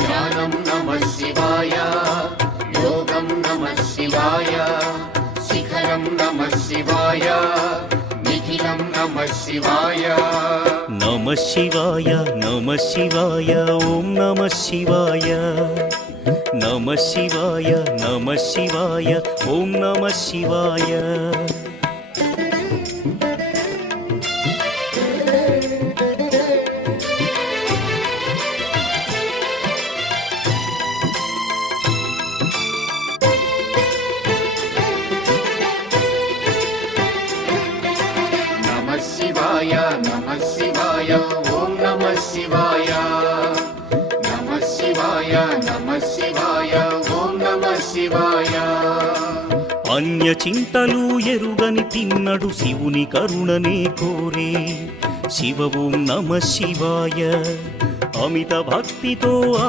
ध्यानं नमः शिवाय योगं नमः शिवाय शिखरं नमः शिवाय निखिलं नमः शिवाय नमः शिवाय नमः शिवाय ओम नमः शिवाय नमः शिवाय नमः शिवाय ओम नमः शिवाय नमः शिवाय ओम नमः शिवाय नमः शिवाय ओम नमः शिवाय अन्य చింతలు ఎరుగని తిన్నడు శివుని కరుణనే కోరే శివ ఓం నమః శివాయ అమిత భక్తితో